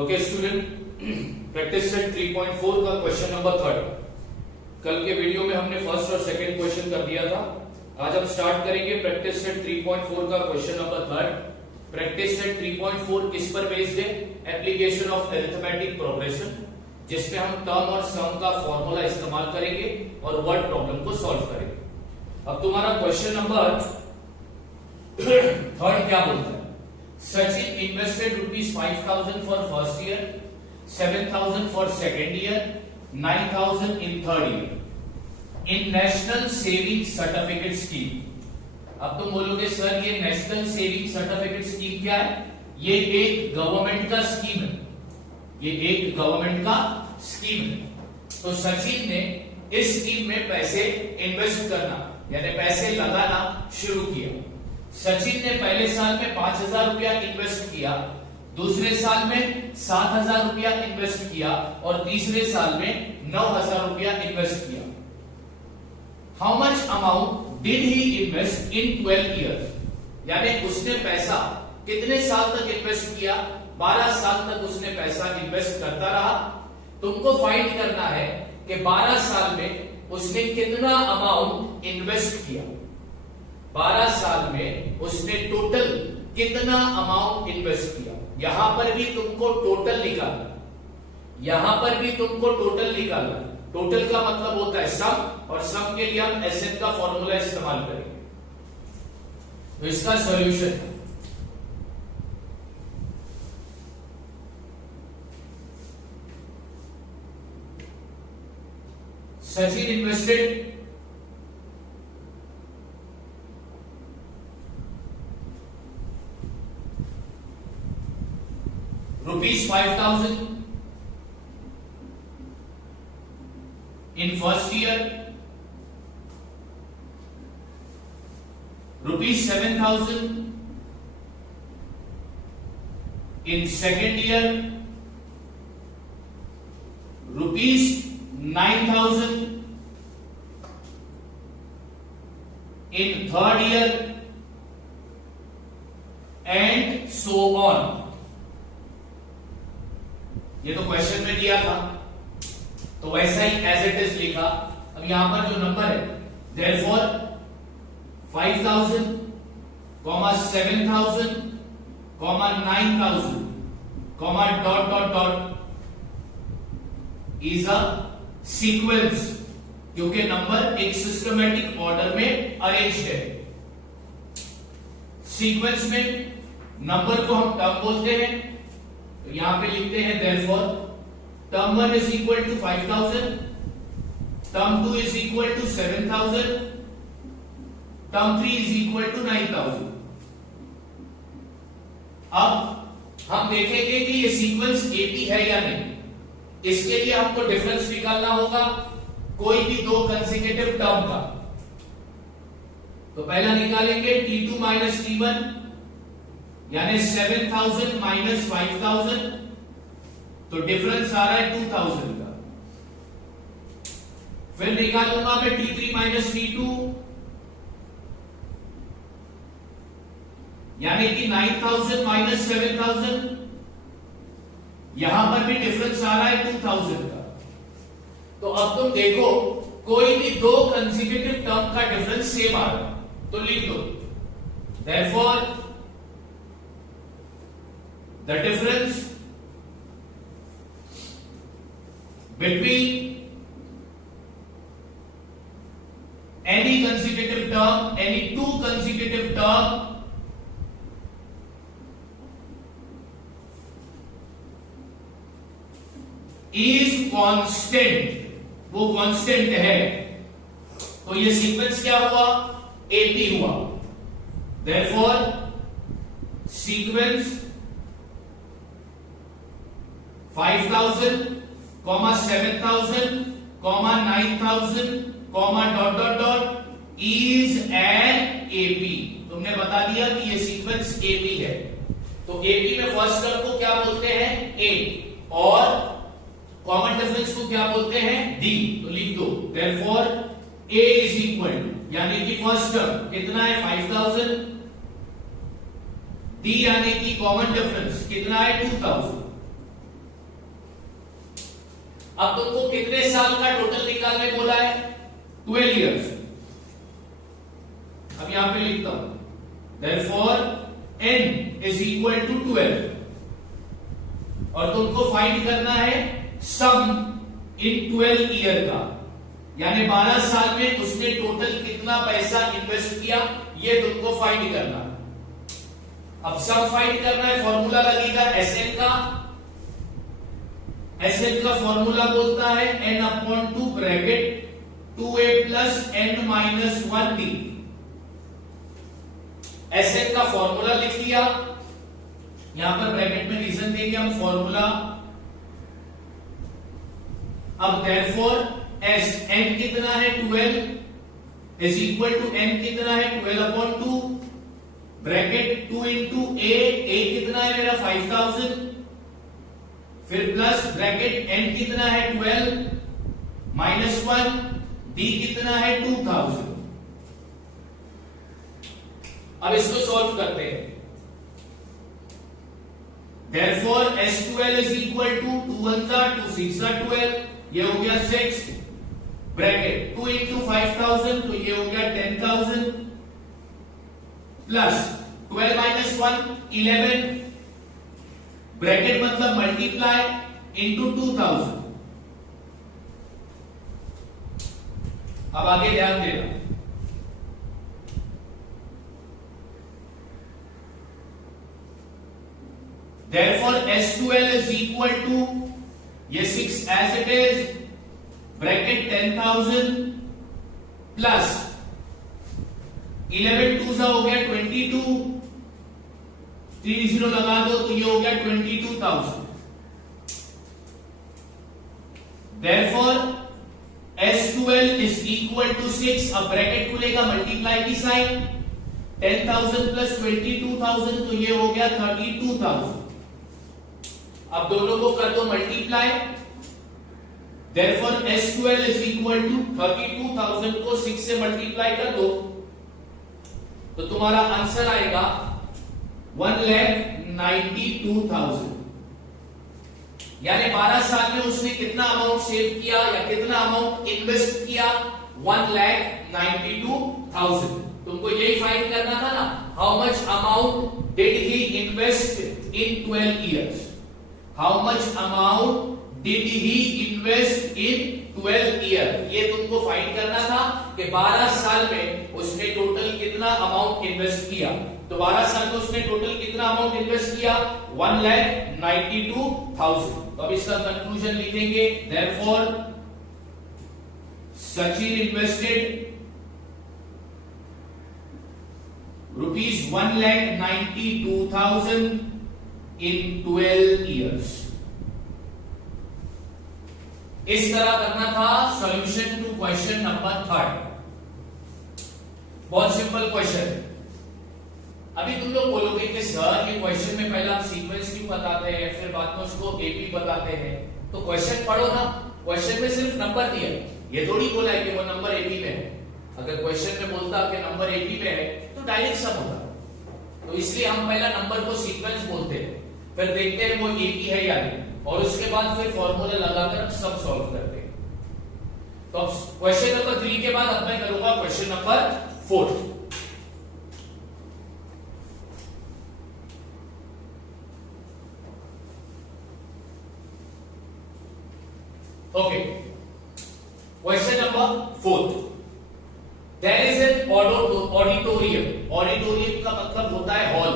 Okay student, practice set 3.4 का question number 3। कल के वीडियो में हमने फर्स्ट और सेकंड क्वेश्चन कर दिया था। आज हम स्टार्ट करेंगे प्रैक्टिस सेट 3.4 का क्वेश्चन नंबर 3। प्रैक्टिस सेट 3.4 किस पर बेस्ड है? एप्लीकेशन ऑफ अरिथमेटिक प्रोग्रेशन, जिसमें हम टर्म और सम का फॉर्मूला इस्तेमाल करेंगे और वर्ड प्रॉब्लम को सॉल्व करेंगे। अब तुम्हारा क्वेश्चन नंबर 3 क्या बोलता है? Sachin invested ₹5,000 for first year, 7,000 for second year, 9,000 in third year in national saving certificate scheme। अब तुम बोलोगे सर ये नेशनल सेविंग सर्टिफिकेट स्कीम क्या है? ये एक गवर्नमेंट का स्कीम है, ये एक गवर्नमेंट का स्कीम है। तो सचिन ने इस स्कीम में पैसे इन्वेस्ट करना यानी पैसे लगाना शुरू किया। सचिन ने पहले साल में 5,000 रुपया इन्वेस्ट किया, दूसरे साल में 7,000 रुपया इन्वेस्ट किया और तीसरे साल में 9,000 रुपया इन्वेस्ट किया। How much amount did he invest in 12 years? यानी उसने पैसा कितने साल तक इन्वेस्ट किया? 12 साल तक उसने पैसा इन्वेस्ट करता रहा। तुमको फाइंड करना है कि 12 साल में उसने कितना अमाउंट इन्वेस्ट किया। 12 साल में उसने टोटल कितना अमाउंट इन्वेस्ट किया। यहां पर भी तुमको टोटल निकालना, यहां पर भी तुमको टोटल निकालना। टोटल का मतलब होता है सम, और सम के लिए हम एसएन का फॉर्मूला इस्तेमाल करेंगे। तो इसका सॉल्यूशन है Sachin invested ₹5,000 in first year, ₹7,000 in second year, ₹9,000 in third year, and so on। ये तो क्वेश्चन में दिया था तो वैसा ही एज इट इज लिखा। अब यहां पर जो नंबर है therefore 5,000, 7,000, 9,000, ... इज अ सीक्वेंस, क्योंकि नंबर एक सिस्टमेटिक ऑर्डर में अरेंज है। सीक्वेंस में नंबर को हम टर्म बोलते हैं, तो यहां पे लिखते हैं therefore term 1 is equal to 5,000, term 2 is equal to 7,000, term 3 is equal to 9,000। अब हम देखेंगे कि ये सीक्वेंस एपी है या नहीं। इसके लिए हमको डिफरेंस निकालना होगा कोई भी दो कंसेक्यूटिव टर्म का। तो पहला निकालेंगे T2 माइनस T1, यानी 7,000 माइनस 5,000, तो डिफरेंस आ रहा है 2,000 का। फिर निकालूंगा मैं T3 माइनस T2, यानी कि 9,000 माइनस 7,000, यहां पर भी डिफरेंस आ रहा है 2,000 का। तो अब तुम देखो कोई भी दो कंसेक्यूटिव टर्म का डिफरेंस सेम आ रहा है, तो लिख दो therefore the difference between any consecutive term, any two consecutive term, is constant। वो कांस्टेंट है, तो ये सीक्वेंस क्या हुआ? एपी हुआ। therefore sequence 5,000, 7,000, 9,000, ... is an AP। तुमने बता दिया कि ये सीक्वेंस AP है। तो AP में फर्स्ट टर्म को क्या बोलते हैं? A, और कॉमन डिफरेंस को क्या बोलते हैं? D। तो लिख दो therefore A is equal, यानी कि फर्स्ट टर्म कितना है? 5,000, डी यानी कि कॉमन डिफरेंस कितना है 2000, अब तुमको कितने साल का टोटल निकालने बोला है? 12 इयर्स। अब यहां पे लिखता हूं, therefore n is equal to 12 और तुमको फाइंड करना है सम इन 12 ईयर का, यानी 12 साल में उसने टोटल कितना पैसा इन्वेस्ट किया, ये तुमको फाइंड करना है। अब सम फाइंड करना है, फॉर्मूला लगेगा एसएन का। एसएन का फॉर्मूला बोलता है n/2 bracket 2a plus n minus 1d। S n का फॉर्मूला लिख लिया, यहां पर ब्रैकेट में रीजन देंगे हम फॉर्मूला। अब therefore s n कितना है 12 इज इक्वल टू n कितना है 12/2 ब्रैकेट 2 इंटू a कितना है मेरा 5000, फिर प्लस ब्रैकेट n कितना है 12 माइनस 1 d कितना है 2000। अब इसको सॉल्व करते हैं। Therefore S12 is equal to 2 1 2 6 12, ये हो गया 6 ब्रैकेट 2 into 5000 तो ये हो गया 10,000 प्लस 12 minus 1 11 ब्रैकेट मतलब मल्टीप्लाई इंटू 2000। अब आगे ध्यान देना, therefore S12 is equal to ये 6 as it is bracket 10,000 plus 11 2 सा हो गया 22, 3 0 लगा दो तो ये हो गया 22,000। therefore S12 is equal to 6, अब ब्रैकेट खुलेगा मल्टीप्लाई की साइन 10,000 प्लस 22,000 तो ये हो गया 32,000। अब दोनों को कर दो multiply, therefore S12 is equal to 32,000 को 6 से मल्टीप्लाई कर दो तो तुम्हारा आंसर आएगा 1,92,000। यानी 12 साल में उसने कितना अमाउंट सेव किया या कितना अमाउंट इन्वेस्ट किया, 1,92,000। तुमको यही फाइंड करना था ना, how much amount did he invest in 12 years. How much amount did he invest in 12 year, ये तुमको फाइंड करना था कि 12 साल में उसने टोटल कितना अमाउंट इन्वेस्ट किया। तो 12 साल में उसने टोटल कितना अमाउंट इन्वेस्ट किया, 1,92,000। तो अब इसका कंक्लूजन लिखेंगे, therefore Sachin invested rupees 1,92,000 in 12 years। इस तरह करना था सॉल्यूशन टू क्वेश्चन नंबर 3। बहुत सिंपल क्वेश्चन। अभी तुम लोग बोलोगे कि सर ये क्वेश्चन में पहले आप सीक्वेंस क्यों बताते हैं, फिर बाद में उसको एपी बताते हैं। तो क्वेश्चन पढ़ो ना, क्वेश्चन में सिर्फ नंबर दिया, ये थोड़ी बोला है कि वो नंबर एपी में है। अगर क्वेश्चन में बोलता कि नंबर एपी में है तो डायरेक्ट सम होता। तो इसलिए हम पहला नंबर को सीक्वेंस बोलते हैं, फिर देखते हैं वो एपी है या नहीं, और उसके बाद फिर फॉर्मूला लगाकर सब सॉल्व करते हैं। तो अब क्वेश्चन नंबर 3 के बाद अब मैं करूंगा question number 4। Okay, question number 4। There is an auditorium. Auditorium का मतलब होता है हॉल,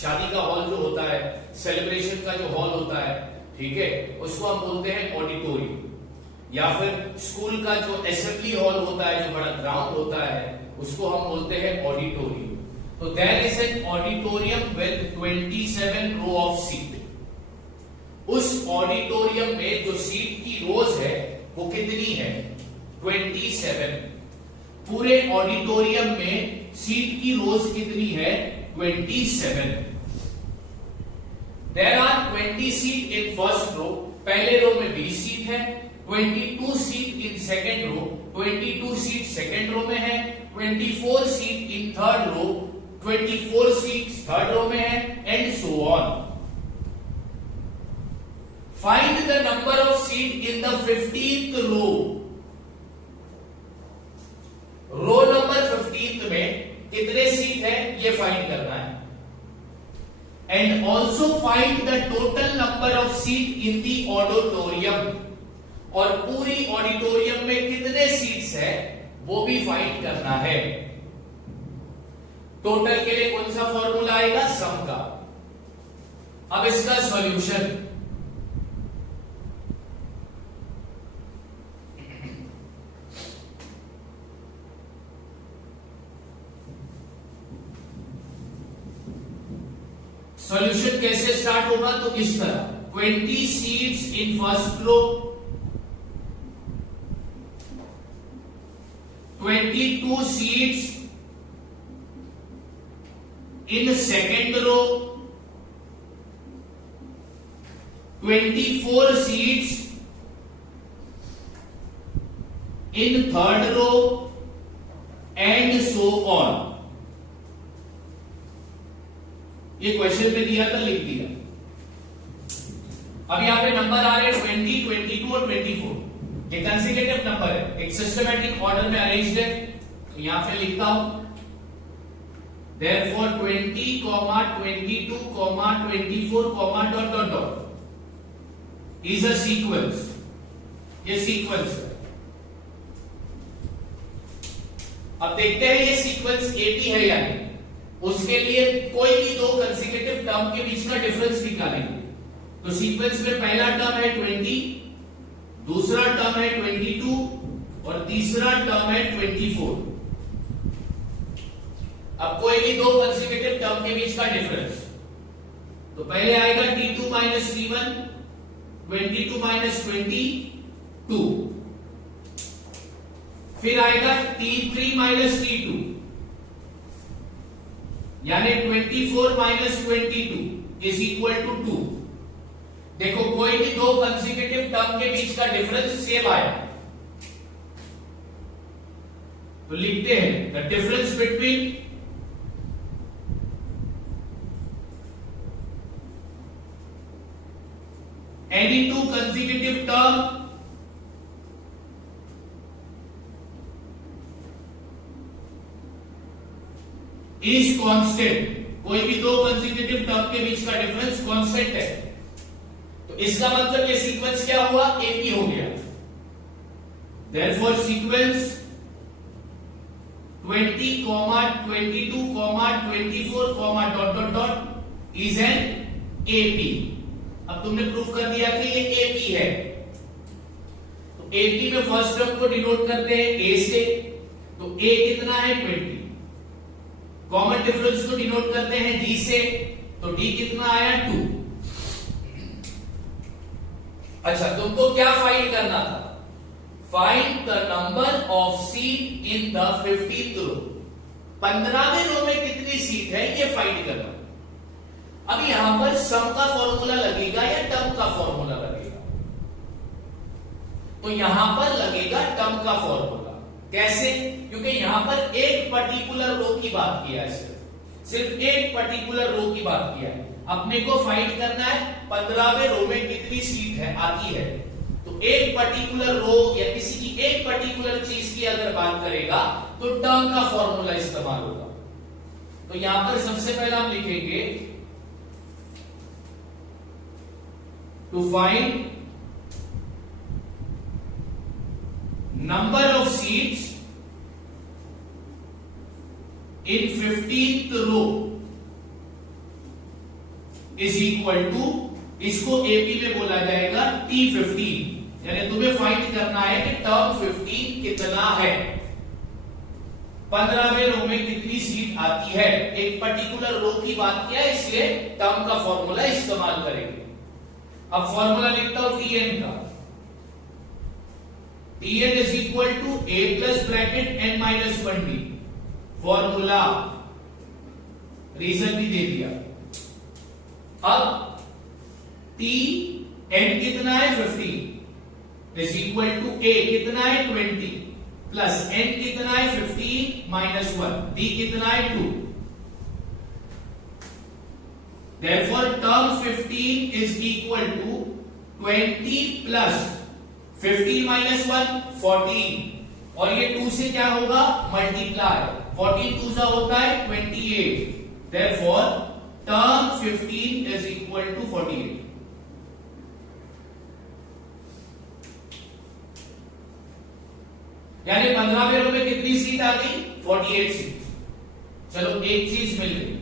शादी का हॉल जो होता है, सेलिब्रेशन का जो हॉल होता है, ठीक है, उसको हम बोलते हैं ऑडिटोरियम। या फिर स्कूल का जो असेंबली हॉल होता है, जो बड़ा ग्राउंड होता है, उसको हम बोलते हैं ऑडिटोरियम। तो there is an auditorium with 27 row of seat. उस ऑडिटोरियम में जो सीट की रोज है वो कितनी है, 27। पूरे ऑडिटोरियम में सीट की रोज कितनी है, 27। There are 20 seat in first row, पहले रो में 20 सीट है, 22 seat in second row, 22 seat second row में है, 24 seat in third row, 24 seat third row में है, and so on. Find the number of seat in the 15th row. Row number 15th में कितने seat है ये find करना है। And also find the total number of seat in the auditorium, और पूरी ऑडिटोरियम में कितने सीट्स है वो भी फाइंड करना है। टोटल के लिए कौन सा फॉर्मूला आएगा, सम का। अब इसका सॉल्यूशन, सॉल्यूशन कैसे स्टार्ट होगा, तो इस तरह 20 seats in first row, 22 seats in second row, 24 seats in third row and so on। ये क्वेश्चन में दिया था, लिख दिया। अब यहां पे नंबर आ रहे हैं 20, 22 और 24। ये कंसेक्यूटिव नंबर है, एक सिस्टमैटिक ऑर्डर में अरेंज्ड है। तो यहां पे लिखता हूं therefore 20, 22, 24, dot dot dot is a sequence। ये सीक्वेंस है। अब देखते हैं ये सीक्वेंस 80 है या नहीं। उसके लिए कोई भी दो कंसेक्यूटिव टर्म के बीच का डिफरेंस निकालेंगे। तो सीक्वेंस में पहला टर्म है 20, दूसरा टर्म है 22 और तीसरा टर्म है 24। अब कोई भी दो कंसेक्यूटिव टर्म के बीच का डिफरेंस, तो पहले आएगा t2 माइनस t1, 22 माइनस 22, फिर आएगा t3 माइनस t2 यानी 24 माइनस 22 इज इक्वल टू 2। देखो कोई भी दो कंसेक्यूटिव टर्म के बीच का डिफरेंस सेम आया, तो लिखते हैं the difference between any two consecutive term is constant। कोई भी दो consecutive term के बीच का डिफरेंस कांस्टेंट है, तो इसका मतलब ये सीक्वेंस क्या हुआ, AP हो गया। therefore sequence 20, 22, 24, dot dot dot is an AP। अब तुमने प्रूफ कर दिया कि ये AP है, तो AP में फर्स्ट टर्म को डिनोट करते हैं A से, तो A कितना है 20। कॉमन डिफरेंस को डिनोट करते हैं D से, तो D कितना आया 2। अच्छा, तुमको क्या फाइंड करना था, find the number of seat in the 15th रो। 15वें रो में कितनी सीट है ये फाइंड करना। अब यहां पर सम का फॉर्मूला लगेगा या टर्म का फॉर्मूला लगेगा, तो यहां पर लगेगा टर्म का फॉर्मूला। कैसे, क्योंकि यहां पर एक पर्टिकुलर रो की बात किया है, सिर्फ एक पर्टिकुलर रो की बात किया है। अपने को फाइंड करना है 15वें रो में कितनी सीट है आती है, तो एक पर्टिकुलर रो या किसी की एक पर्टिकुलर चीज की अगर बात करेगा तो टर्म का फॉर्मूला इस्तेमाल होगा। तो यहां पर सबसे पहले हम लिखेंगे to find number of seats in 15th row is equal to, इसको AP में बोला जाएगा T15, यानी तुम्हें फाइंड करना है कि टर्म 15 कितना है, 15वें रो में कितनी सीट आती है। एक पर्टिकुलर रो की बात किया इसलिए टर्म का फॉर्मूला इस्तेमाल करेंगे। अब फॉर्मूला लिखता हूं Tn का, Tn is equal to a plus bracket n minus 1d। Formula reason भी दे दिया। अब Tn कितना है 15 इज इक्वल टू a कितना है 20 प्लस n कितना है 15 माइनस 1, d कितना है 2। Therefore term 15 is equal to 20 plus 15 minus 1 14 और ये 2 से क्या होगा मल्टीप्लाई 14 2 सा होता है 28 therefore term 15 is equal to 48 यानी 15वें रो में कितनी सीट आ गई 48 सीट। चलो एक चीज मिल गई।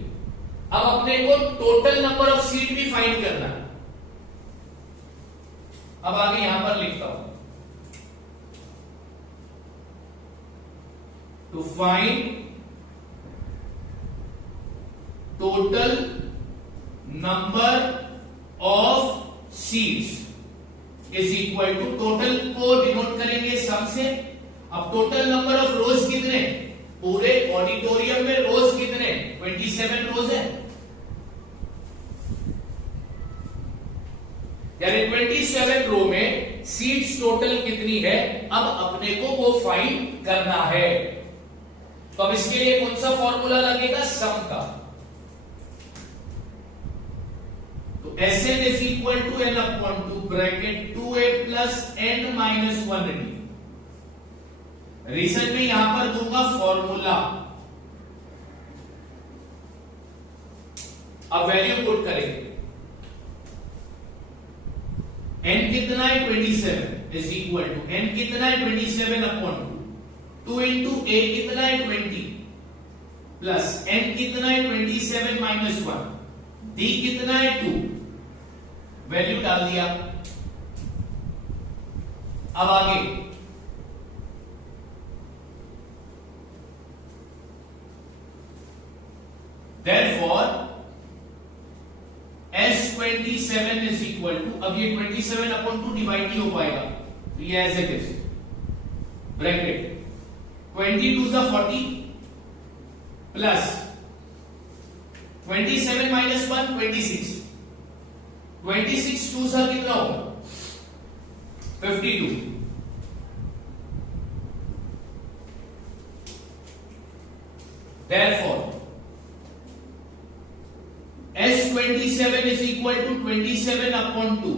अब अपने को टोटल नंबर ऑफ सीट भी फाइंड करना है। अब आगे यहां पर लिखता हूं to find total number of seats is equal to total को डिनोट करेंगे सम से। अब टोटल नंबर ऑफ रोज कितने पूरे ऑडिटोरियम में रोज कितने 27 रोज है यानी 27 रो में सीट्स टोटल कितनी है अब अपने को वो फाइंड करना है। तो अब इसके लिए कौन सा फॉर्मूला लगेगा सम का। तो Sn is equal to n upon 2 bracket 2a plus n minus 1d। Reason में यहां पर दूंगा फॉर्मूला। अब वैल्यू पुट करेंगे n कितना है 27 इज इक्वल टू n कितना है 27 अपॉन 2 इंटू a कितना है 20 प्लस n कितना है 27 माइनस 1 d कितना है 2 वैल्यू डाल दिया। अब आगे therefore S27 is equal to अब ये 27 अपॉन 2 डिवाइड नहीं हो पाएगा तो ये एज इट इज ब्रैकेट 22 सा 40 प्लस 27 माइनस 1 26 26 2 सा कितना होगा 52 therefore S27 is equal to 27 upon 2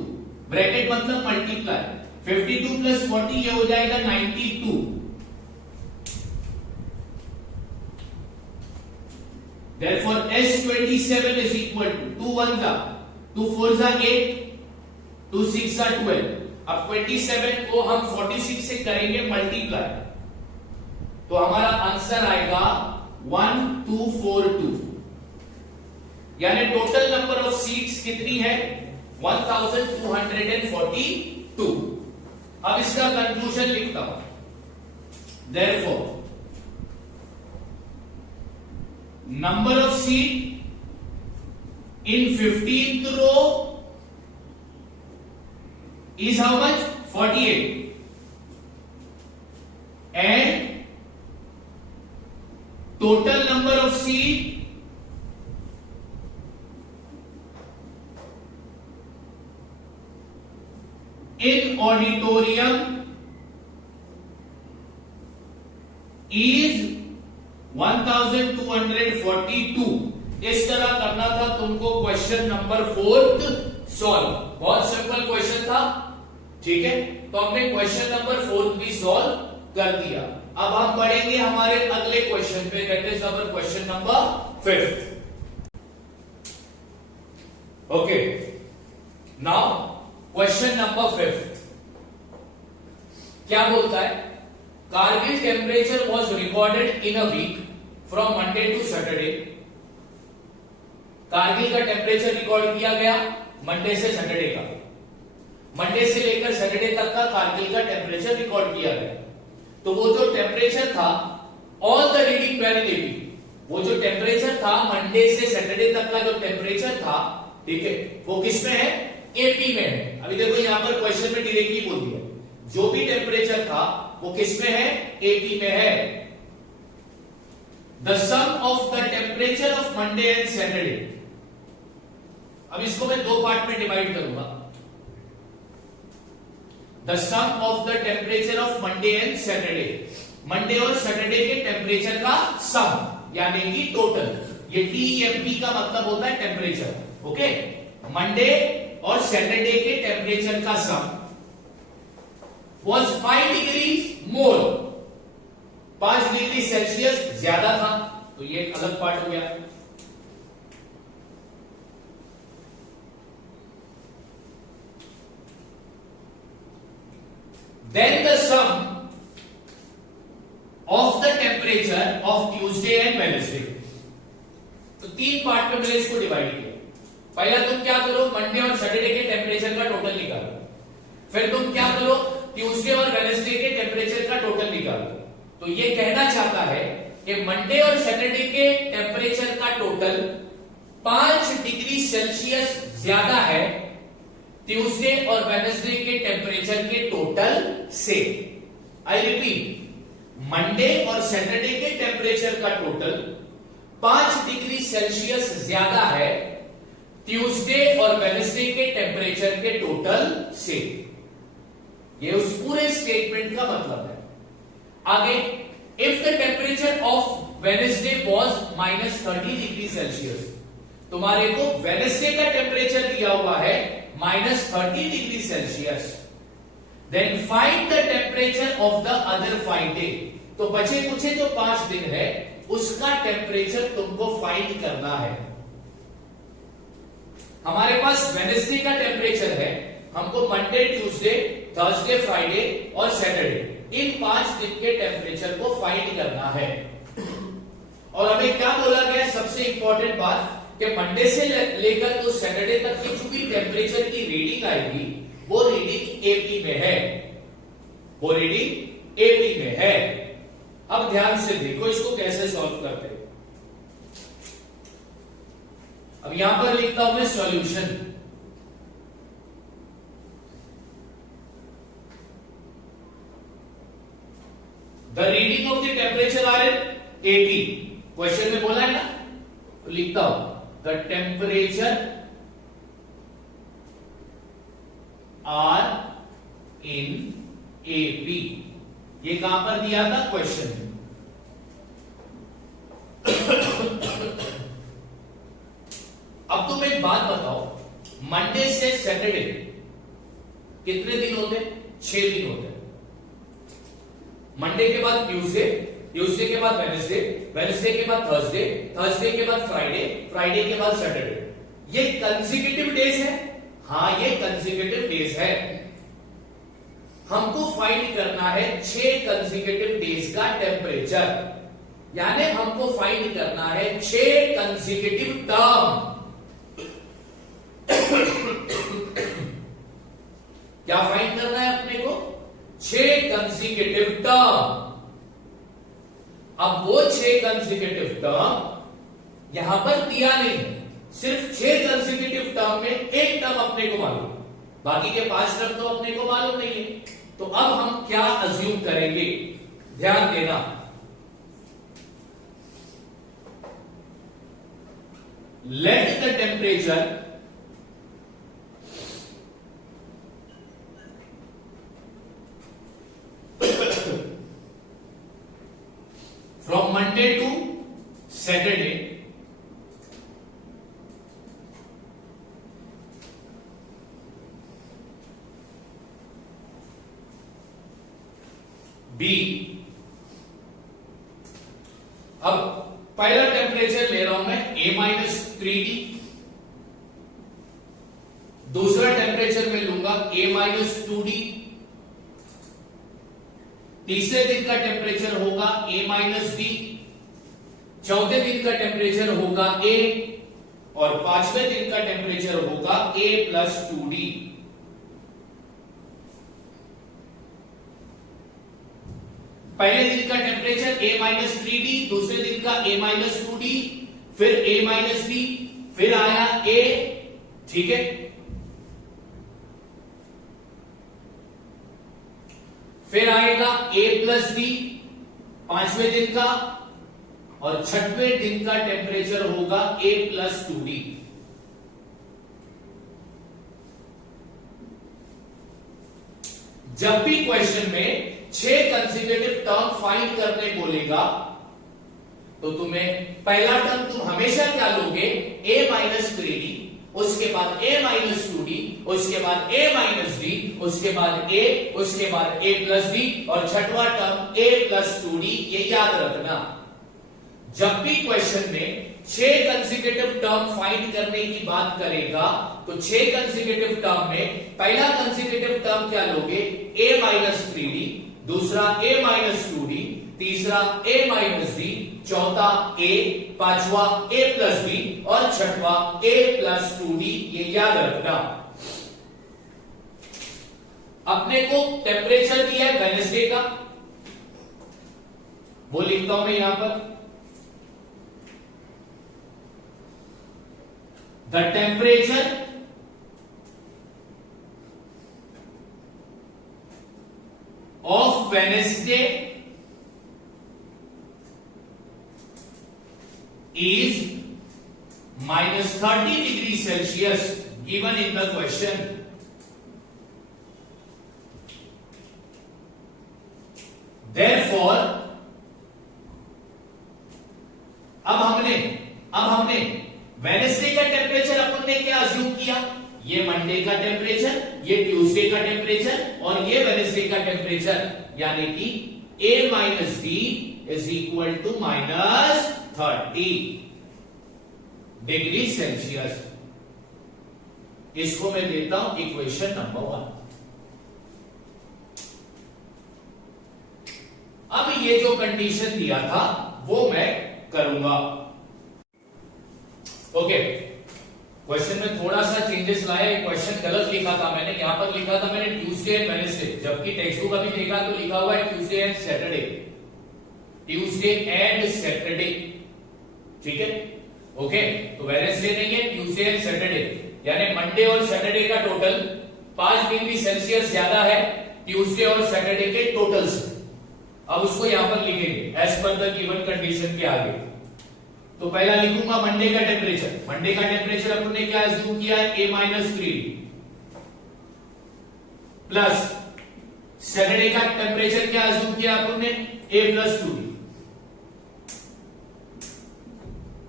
bracket मतलब मल्टीप्लाई 52 प्लस 40 ये हो जाएगा 92 therefore S27 is equal to 2 1 जा 2 4 जा 8 2 6 जा 12। अब 27 को हम 46 से करेंगे मल्टीप्लाई तो हमारा आंसर आएगा 1242 यानी टोटल नंबर ऑफ सीट्स कितनी है 1242। अब इसका कंक्लूजन लिखता हूं therefore number of seat in 15th row is how much 48 and total number of seat in auditorium is 1242। इस तरह करना था तुमको क्वेश्चन नंबर 4 सॉल्व। बहुत सिंपल क्वेश्चन था ठीक है। तो हमने क्वेश्चन नंबर 4 भी सॉल्व कर दिया। अब हम बढ़ेंगे हमारे अगले क्वेश्चन पे that is our question number 5। Okay now question number 5 क्या बोलता है Kargil temperature was recorded in a week from Monday to Saturday. Kargil का टेम्परेचर रिकॉर्ड किया गया मंडे से सैटरडे का। मंडे से लेकर सैटरडे तक का कारगिल का टेम्परेचर रिकॉर्ड किया गया। तो वो जो टेम्परेचर था all the reading very heavy. वो जो टेम्परेचर था मंडे से सैटरडे तक का जो टेम्परेचर था ठीक है वो किसमें है एपी में है। अभी देखो यहां पर क्वेश्चन में डायरेक्टली बोल दिया जो भी टेम्परेचर था वो किसमें है एपी में है। The sum of the temperature of Monday and Saturday. अब इसको मैं दो पार्ट में डिवाइड करूंगा। The sum of the temperature of Monday and Saturday. Monday और सैटरडे के टेम्परेचर का सम यानी कि टोटल। ये टीएमपी का मतलब होता है टेम्परेचर। ओके मंडे और सैटरडे के टेम्परेचर का सम was 5 degree more, 5 degree Celsius ज्यादा था, तो ये एक अलग पार्ट हो गया। Then the sum of the temperature of Tuesday and Wednesday, तो तीन पार्ट में मैंने इसको डिवाइड किया। पहला तुम क्या करो, मंडे और सैटरडे के टेम्परेचर का टोटल निकालो, फिर तुम क्या करो, ट्यूसडे और वेडनेसडे के टेम्परेचर का टोटल निकालो। तो ये कहना चाहता है कि मंडे और सैटरडे के टेम्परेचर का टोटल 5 डिग्री सेल्सियस ज्यादा है ट्यूसडे और वेडनेसडे के टेम्परेचर के टोटल से। आई रिपीट, मंडे और सैटरडे के टेम्परेचर का टोटल 5 डिग्री सेल्सियस ज्यादा है ट्यूसडे और वेडनेसडे के टेम्परेचर के टोटल से। ये उस पूरे स्टेटमेंट का मतलब है। आगे, if the temperature of Wednesday was -30 degree Celsius, तुम्हारे को वेडनेसडे का टेम्परेचर दिया हुआ है -30 degree Celsius, then find the temperature of the other 5 day. तो बचे कुछ जो 5 दिन है उसका टेम्परेचर तुमको फाइंड करना है। हमारे पास वेडनेसडे का टेम्परेचर है, हमको मंडे, ट्यूसडे, थर्सडे, फ्राइडे और सैटरडे इन 5 दिन के टेम्परेचर को फाइंड करना है। और हमें क्या बोला गया, सबसे इंपॉर्टेंट बात कि मंडे से लेकर तो सैटरडे तक की जो भी टेम्परेचर की रीडिंग आएगी वो रीडिंग एपी में है, वो रीडिंग एपी में है। अब ध्यान से देखो इसको कैसे सॉल्व करते हैं। अब यहां पर लिखता हूं मैं solution. The reading of the temperature are in 80, क्वेश्चन में बोला है ना, तो लिखता हूं the temperature are in AP. ये कहां पर दिया था क्वेश्चन में। अब तुम एक बात बताओ, मंडे से सैटरडे कितने दिन होते? 6 दिन होते। मंडे के बाद ट्यूसडे, ट्यूसडे के बाद वेडनेसडे, वेडनेसडे के बाद थर्सडे, थर्सडे के बाद फ्राइडे, फ्राइडे के बाद सैटरडे। ये कंसेक्यूटिव डेज है। हाँ, ये कंसेक्यूटिव डेज है। हमको फाइंड करना है 6 कंसेक्यूटिव डेज का टेम्परेचर, यानी हमको फाइंड करना है 6 कंसेक्यूटिव टर्म। क्या फाइंड करना है अपने को? 6 कंसेक्यूटिव टर्म। अब वो 6 कंसेक्यूटिव टर्म यहां पर दिया नहीं, सिर्फ 6 कंसेक्यूटिव टर्म में एक टर्म अपने को मालूम, बाकी के 5 टर्म तो अपने को मालूम नहीं है। तो अब हम क्या अज्यूम करेंगे, ध्यान देना। Let the temperature from Monday to Saturday B। अब पहला टेम्परेचर ले रहा हूं मैं A-3D, दूसरा टेम्परेचर में लूंगा A-2D, तीसरे दिन का टेम्परेचर होगा A-D, चौथे दिन का टेम्परेचर होगा A और पांचवें दिन का टेम्परेचर होगा A+2D। पहले दिन का टेम्परेचर A-3D, दूसरे दिन का A-2D, फिर A-D, फिर आया A, ठीक है। फिर आएगा A+D पांचवें दिन का, और छठवें दिन का टेम्परेचर होगा A+2D। जब भी क्वेश्चन में 6 कंसेक्यूटिव टर्म फाइंड करने बोलेगा तो तुम्हें पहला टर्म तुम हमेशा क्या लोगे, A-3D, उसके बाद A-2D, उसके बाद a माइनस डी, उसके बाद a, उसके बाद a प्लस डी, और छठवां टर्म a प्लस 2d। ये याद रखना, जब भी क्वेश्चन में 6 कंसेक्यूटिव टर्म फाइंड करने की बात करेगा तो 6 कंसेक्यूटिव टर्म में पहला कंसेक्यूटिव टर्म क्या लोगे, a माइनस 3d, दूसरा a माइनस 2d, तीसरा a माइनस डी, चौथा a, पांचवा a प्लस डी, और छठवा a प्लस 2d। ये याद रखना। अपने को टेम्परेचर दिया है वेडनेसडे का, वो लिखता हूं मैं यहां पर। The temperature of Wednesday is minus 30 degrees Celsius given in the question. Therefore, अब हमने वेडनेसडे का टेम्परेचर अपन ने क्या अज्यूम किया, ये मंडे का टेम्परेचर, ये ट्यूसडे का टेम्परेचर, और ये वेडनेसडे का टेम्परेचर, यानी कि a minus D is equal to minus 30 degree Celsius. इसको मैं देता हूं इक्वेशन नंबर 1। अब ये जो कंडीशन दिया था वो मैं करूंगा। ओके, क्वेश्चन में थोड़ा सा चेंजेस लाया। क्वेश्चन गलत लिखा था मैंने, यहां पर लिखा था मैंने ट्यूसडे एंड वेडनेसडे, जबकि टेक्स्ट बुक अभी देखा तो लिखा हुआ है Tuesday and Saturday, Tuesday and Saturday. ठीक है, ओके, तो वेडनेसडे नहीं है, ट्यूसडे एंड सैटरडे, यानी मंडे और सैटरडे का टोटल 5 डिग्री सेल्सियस ज्यादा है ट्यूसडे और सैटरडे के टोटल से। अब उसको यहां पर लिखेंगे as per the given condition के आगे। तो पहला लिखूंगा मंडे का टेम्परेचर। मंडे का टेम्परेचर अपन ने क्या अज्यूम किया है, a माइनस 3 प्लस सैटरडे का टेम्परेचर क्या अज्यूम किया अपन ने, a plus 2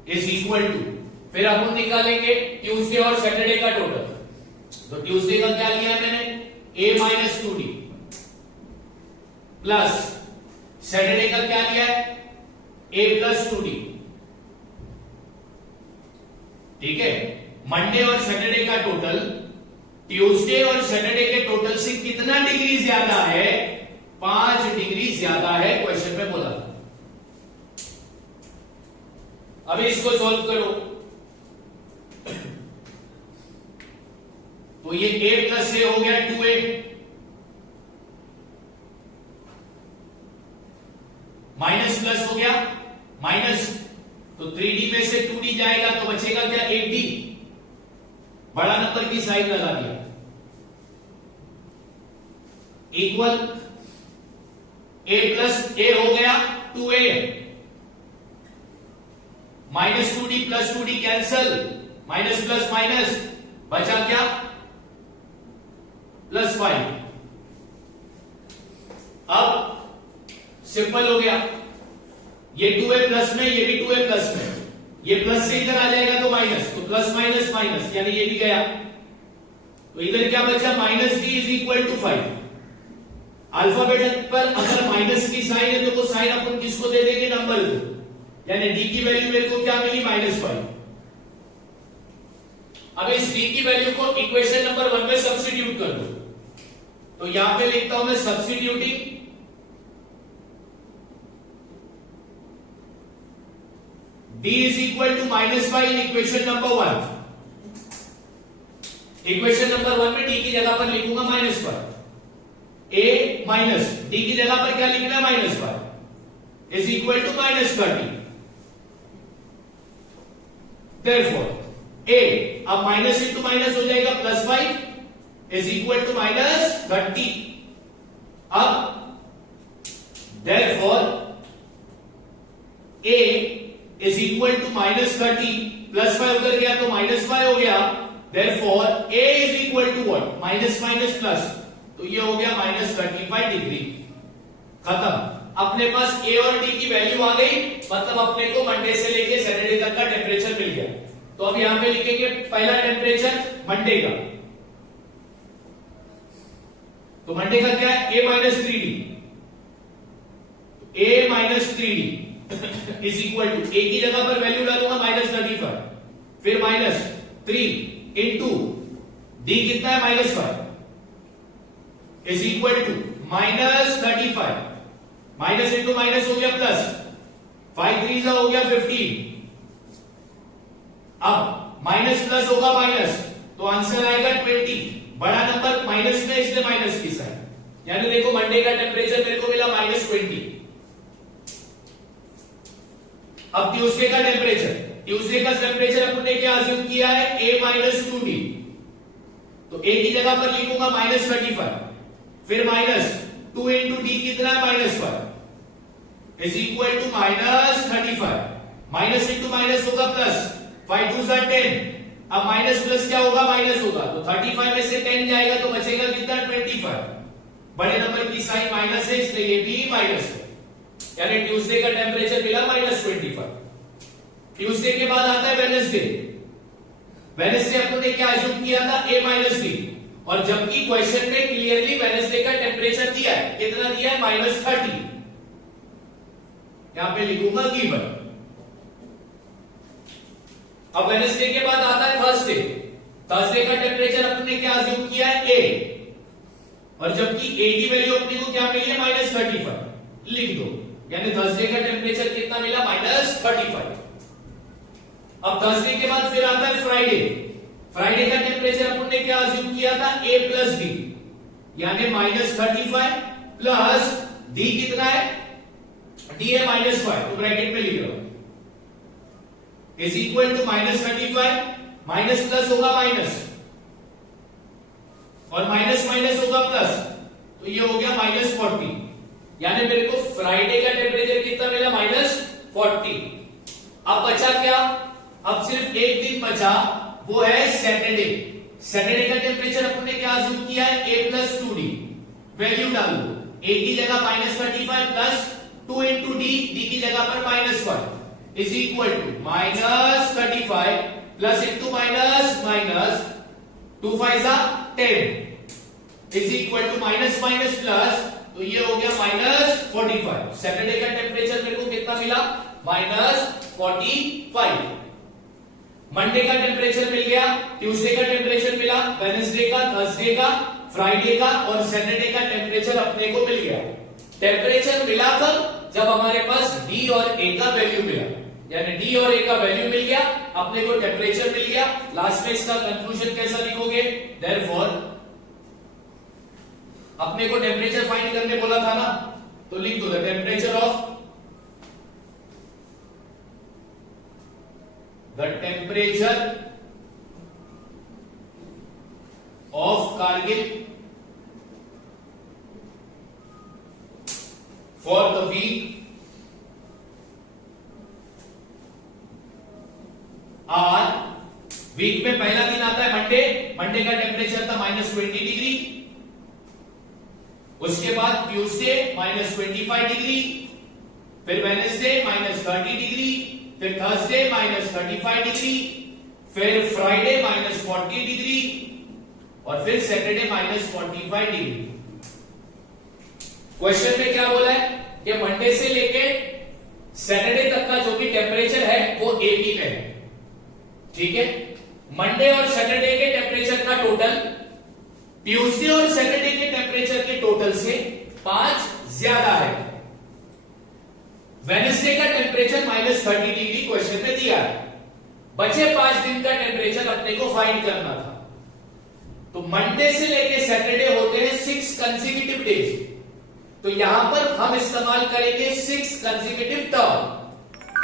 is equal to, फिर अपन निकालेंगे ट्यूसडे और सैटरडे का टोटल। तो ट्यूसडे का क्या लिया मैंने, a minus 2d plus Saturday का क्या लिया है, a प्लस 2d। ठीक है, मंडे और सैटरडे का टोटल ट्यूसडे और सैटरडे के टोटल से कितना डिग्री ज्यादा है, 5 डिग्री ज्यादा है, क्वेश्चन में बोला था। अभी इसको सॉल्व करो। तो ये a प्लस ए हो गया 2a, माइनस प्लस हो गया माइनस, तो 3d में से 2d जाएगा तो बचेगा क्या, 8d। बड़ा नंबर की साइड लगा दिया, इक्वल a प्लस ए हो गया 2a, minus 2d plus 2d cancel, minus plus minus बचा क्या, प्लस 5। अब सिंपल हो गया, ये 2a प्लस में, ये भी 2a प्लस में, ये प्लस से इधर आ जाएगा तो माइनस, तो प्लस माइनस माइनस, यानी ये भी गया। तो इधर क्या बचा, minus D is equal to 5। Alphabet पर अगर माइनस की साइन है तो वो साइन अपन किसको दे देंगे, नंबर को, यानी डी की वैल्यू मेरे को क्या मिली, -5। अब इस डी की वैल्यू को इक्वेशन नंबर 1 में सब्स्टिट्यूट कर दो। तो यहां पे लिखता हूं मैं substituting d is equal to -5 in equation number 1। Equation number 1 में d की जगह पर लिखूंगा -5, a माइनस d की जगह पर क्या लिखना है, -5 is equal to -30। Therefore a अब माइनस इंटू माइनस हो जाएगा +5 इज इक्वल टू -30। अब therefore a is equal to -30, +5 उधर गया तो -5 हो गया, therefore a is equal to what, minus minus plus, तो ये हो गया -35 डिग्री। खत्म। अपने पास a और d की वैल्यू आ गई, मतलब अपने को मंडे से लेके सैटरडे तक का टेम्परेचर मिल गया। तो अब यहां पे लिखेंगे पहला टेम्परेचर मंडे का, तो मंडे का क्या है, a minus 3d, a minus 3d is equal to, a की जगह पर वैल्यू डालूंगा -35, फिर -3 इंटू d कितना है -5 is equal to -35, minus into minus हो गया प्लस, 5 3 हो गया 15, अब माइनस प्लस होगा माइनस, तो आंसर आएगा 20, बड़ा नंबर माइनस में इसलिए माइनस की साइड, यानी देखो मंडे का टेम्परेचर मेरे को मिला -20। अब ट्यूसडे का टेम्परेचर अपने क्या अज्यूम किया है, a माइनस 2d, तो a की जगह पर लिखूंगा -35, फिर -2 इंटू डी कितना है -5 is equal to -35, minus into minus होगा प्लस, 5 2 10, अब माइनस प्लस क्या होगा, माइनस होगा, तो 35 में से 10 जाएगा तो बचेगा कितना 25, बड़े नंबर की साइन माइनस है इसलिए ये भी माइनस है, यानी ट्यूसडे का टेम्परेचर मिला -25। ट्यूसडे के बाद आता है वेडनेसडे अपने क्या अज्यूम किया था, a माइनस डी, और जबकि क्वेश्चन में क्लियरली वेडनेसडे का टेम्परेचर दिया है, कितना दिया है -30, यहां पे लिखूंगा गिवन। अब वेडनेसडे के बाद आता है थर्सडे का टेम्परेचर अपने क्या अज्यूम किया है, a, और जबकि a की वैल्यू अपने को क्या मिली है -35, लिख दो, यानी थर्सडे का टेम्परेचर कितना मिला -35। अब थर्सडे के बाद फिर आता है फ्राइडे का टेम्परेचर अपन ने क्या अज्यूम किया था, a प्लस डी, यानी -35 प्लस d कितना है, d है -5, तो ब्रैकेट में लिख लो, is equal to -35, minus plus होगा माइनस, और माइनस माइनस होगा प्लस, तो ये हो गया -40, यानी मेरे को फ्राइडे का टेम्परेचर कितना मिला -40। अब बचा क्या, अब सिर्फ एक दिन बचा, वो है सैटरडे का टेम्परेचर अपन ने क्या अज्यूम किया है, a प्लस 2d, वैल्यू डाल दो, a की जगह -35 प्लस 2 इंटू डी की जगह पर -1 is equal to -35 plus into minus 2 5 10 is equal to minus minus plus, तो ये हो गया -45। सैटरडे का टेम्परेचर मेरे को कितना मिला, -45। मंडे का टेम्परेचर मिल गया, ट्यूसडे का टेम्परेचर मिला, वेडनेसडे का, थर्सडे का, फ्राइडे का और सैटरडे का टेम्परेचर अपने को मिल गया। टेम्परेचर मिला तब जब हमारे पास डी और ए का वैल्यू मिला, यानी डी और ए का वैल्यू मिल गया, अपने को टेम्परेचर मिल गया। लास्ट में इसका कंक्लूजन कैसा लिखोगे, देयरफॉर अपने को टेम्परेचर फाइंड करने बोला था ना, तो लिख दो the temperature of Kargil for the week week में पहला दिन आता है मंडे का टेम्परेचर था -20 डिग्री, उसके बाद ट्यूसडे -25 डिग्री, फिर वेडनेसडे -30 डिग्री, फिर थर्सडे -35 डिग्री, फिर फ्राइडे -40 डिग्री और फिर सैटरडे -45 डिग्री। क्वेश्चन में क्या बोला है कि मंडे से लेके सैटरडे तक का जो भी टेम्परेचर है वो एक ही है, ठीक है। मंडे और सैटरडे के टेम्परेचर का टोटल ट्यूसडे और सैटरडे के टेम्परेचर के टोटल से 5 ज्यादा है। वेडनेसडे का टेम्परेचर -30 डिग्री क्वेश्चन में दिया है, बचे 5 दिन का टेम्परेचर अपने को फाइंड करना था। तो मंडे से लेके सैटरडे होते हैं 6 कंसेक्यूटिव डेज, तो यहां पर हम इस्तेमाल करेंगे 6 कंसेक्यूटिव टर्म।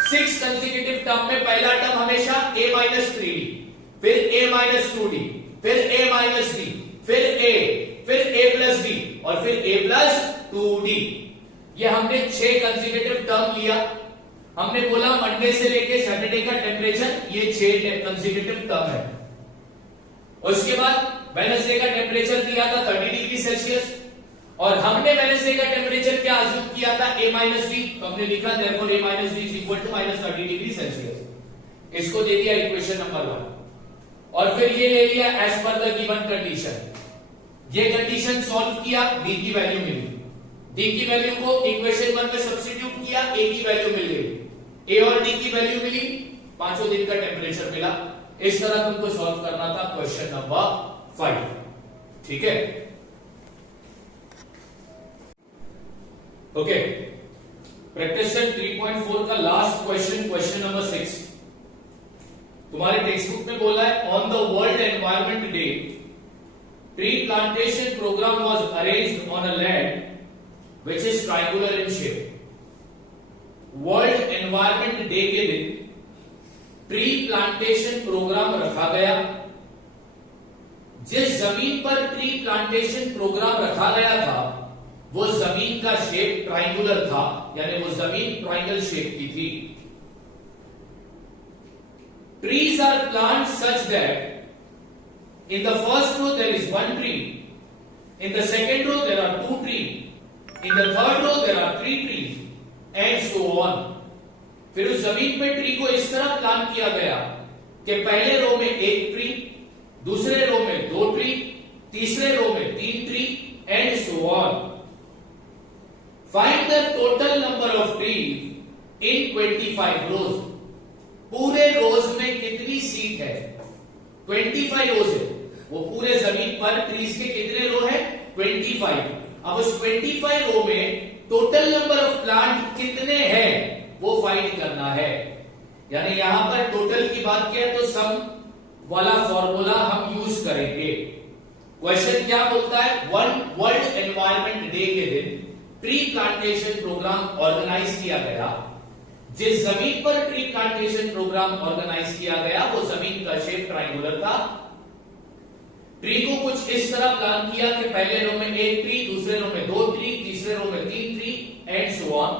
6 कंसेक्यूटिव टर्म में पहला टर्म हमेशा a-3d, फिर a-2d, फिर a-d, फिर a+d और फिर a+2d। ये हमने 6 कंसेक्यूटिव टर्म लिया। हमने बोला मंडे से लेके सैटरडे का टेम्परेचर ये 6 कंसेक्यूटिव टर्म है। उसके बाद वेडनेसडे का टेम्परेचर दिया था 30 डिग्री सेल्सियस, और हमने वेडनेसडे का टेम्परेचर क्या अज्यूम किया था, a-d, तो हमने लिखा therefore a-d is equal to -30 degree Celsius. इसको दे दिया इक्वेशन नंबर 1, और फिर ये ले लिया as per the given condition. ये कंडीशन सॉल्व किया, डी की वैल्यू मिली, डी की वैल्यू को इक्वेशन 1 में सब्स्टिट्यूट किया, ए की वैल्यू मिल गई, ए और डी की वैल्यू मिली, 5 दिन का टेम्परेचर मिला। इस तरह तुमको सॉल्व करना था क्वेश्चन नंबर 5। ठीक है, ओके। प्रैक्टिस सेट 3.4 का लास्ट क्वेश्चन, क्वेश्चन नंबर 6। तुम्हारे टेक्स्ट बुक में बोला है on the world environment day tree plantation program was arranged on a land which is triangular in shape. World environment day के दिन tree plantation programme रखा गया। जिस जमीन पर ट्री प्लांटेशन प्रोग्राम रखा गया था वो जमीन का शेप ट्रायंगुलर था, यानी वो जमीन ट्रायंगल शेप की थी। Trees are planted such that in the first row there is one tree, in the second row there are two trees, in the third row there are three trees, and so on. फिर उस जमीन पे tree को इस तरह plan किया गया कि पहले रो में एक ट्री, दूसरे रो में दो ट्री, तीसरे रो में तीन tree, and so on. Find the total number of trees in 25 rows. पूरे रोज में कितनी सीट है? 25 रोज है। वो पूरे जमीन पर ट्रीज के कितने रो है? 25। अब उस 25 रो में टोटल नंबर ऑफ प्लांट कितने हैं वो फाइंड करना है। यानी यहां पर टोटल की बात किया तो सम वाला फॉर्मूला हम यूज करेंगे। क्वेश्चन क्या बोलता है? वर्ल्ड एनवायरमेंट डे के दिन ट्री प्लांटेशन प्रोग्राम ऑर्गेनाइज किया गया। जिस जमीन पर ट्री प्लांटेशन प्रोग्राम ऑर्गेनाइज किया गया वो जमीन का शेप ट्रायंगुलर था। ट्री को कुछ इस तरह प्लान किया कि पहले रो में एक ट्री, दूसरे रो में दो ट्री, तीसरे रो में तीन ट्री, एंड सो ऑन।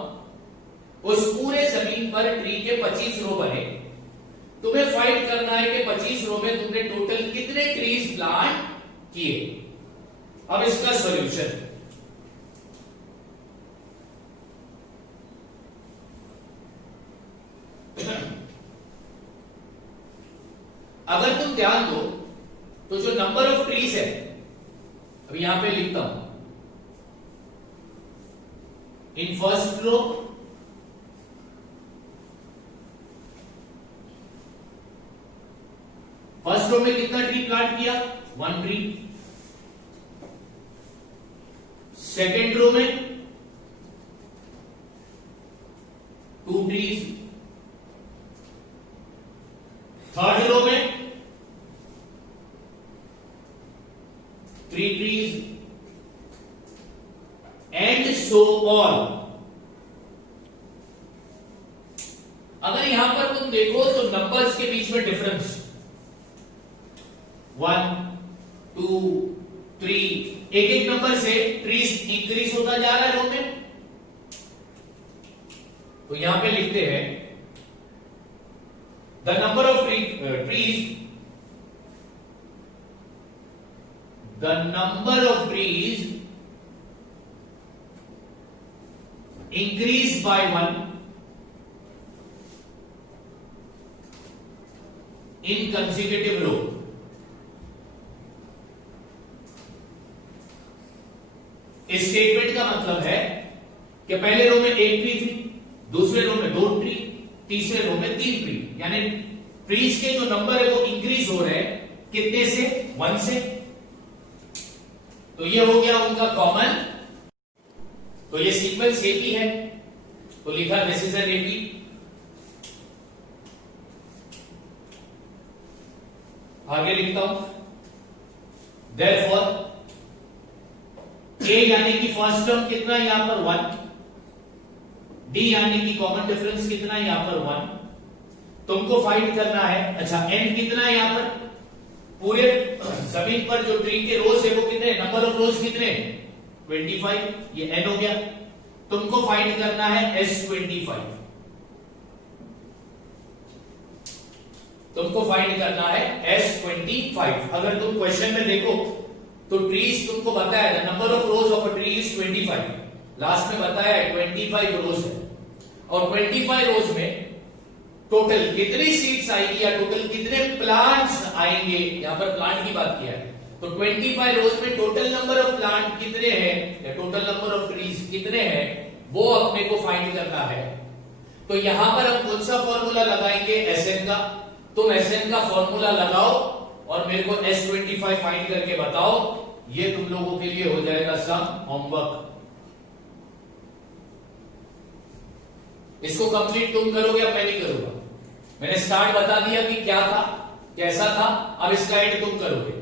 उस पूरे जमीन पर ट्री के 25 रो बने। तुम्हें फाइंड करना है कि 25 रो में तुमने टोटल कितने ट्रीज प्लांट किए। अब इसका सॉल्यूशन, अगर तुम ध्यान दो तो जो नंबर ऑफ ट्रीज है, अब यहां पे लिखता हूं, इन फर्स्ट रो में कितना ट्री प्लांट किया? 1 ट्री। सेकेंड रो में 2 ट्रीज। थर्ड रो में 3 trees, and so on. अगर यहां पर तुम देखो तो नंबर्स के बीच में डिफरेंस 1, 2, 3, एक एक नंबर से ट्रीज इंक्रीज होता जा रहा है रो में। तो यहां पे लिखते हैं the number of trees increased by 1 in consecutive row. इस स्टेटमेंट का मतलब है कि पहले रो में एक ट्री थी, दूसरे रो में 2 ट्री, तीसरे रो में 3 ट्री, यानी ट्रीज के जो नंबर है वो इंक्रीज हो रहे हैं। कितने से? 1 से। तो ये हो गया उनका कॉमन। तो ये सीक्वेंस एक ही है, तो लिखा दिस इज एन एपी। आगे लिखता हूं देयरफॉर ए यानी कि फर्स्ट टर्म कितना है यहां पर? 1। डी यानी कि कॉमन डिफरेंस कितना है यहां पर? 1। तुमको फाइंड करना है। अच्छा, एन कितना है यहां पर? पूरे जमीन पर जो ट्री के रोज है वो कितने? नंबर ऑफ रोज कितने? 25। ये एन हो गया। तुमको फाइंड करना है S25। तुमको फाइंड करना है S25। अगर तुम क्वेश्चन में देखो तो ट्रीज तुमको बताया था number of rose of a tree is 25। Last में बताया है 25 रोज है, और 25 रोज में टोटल कितनी सीड्स आएगी या टोटल कितने प्लांट्स आएंगे। यहां पर प्लांट की बात किया है तो 25 रोज में टोटल नंबर ऑफ प्लांट कितने हैं या टोटल नंबर ऑफ ट्रीज कितने हैं वो अपने को फाइंड करना है। तो यहां पर हम कौन सा फॉर्मूला लगाएंगे, एसएन का। तुम एसएन का फॉर्मूला लगाओ और मेरे को S25 फाइंड करके बताओ। ये तुम लोगों के लिए हो जाएगा सम होमवर्क। इसको कंप्लीट तुम करोगे या मैं नहीं करूंगा। मैंने स्टार्ट बता दिया कि क्या था कैसा था, अब इसका एंड तुम करोगे।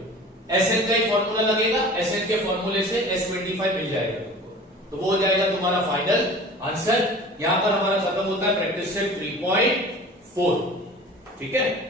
एसएन का ही फॉर्मूला लगेगा, एसएन के फॉर्मूले से S25 मिल जाएगा तुमको, तो वो हो जाएगा तुम्हारा फाइनल आंसर। यहां पर हमारा खत्म होता है प्रैक्टिस सेट 3.4। ठीक है।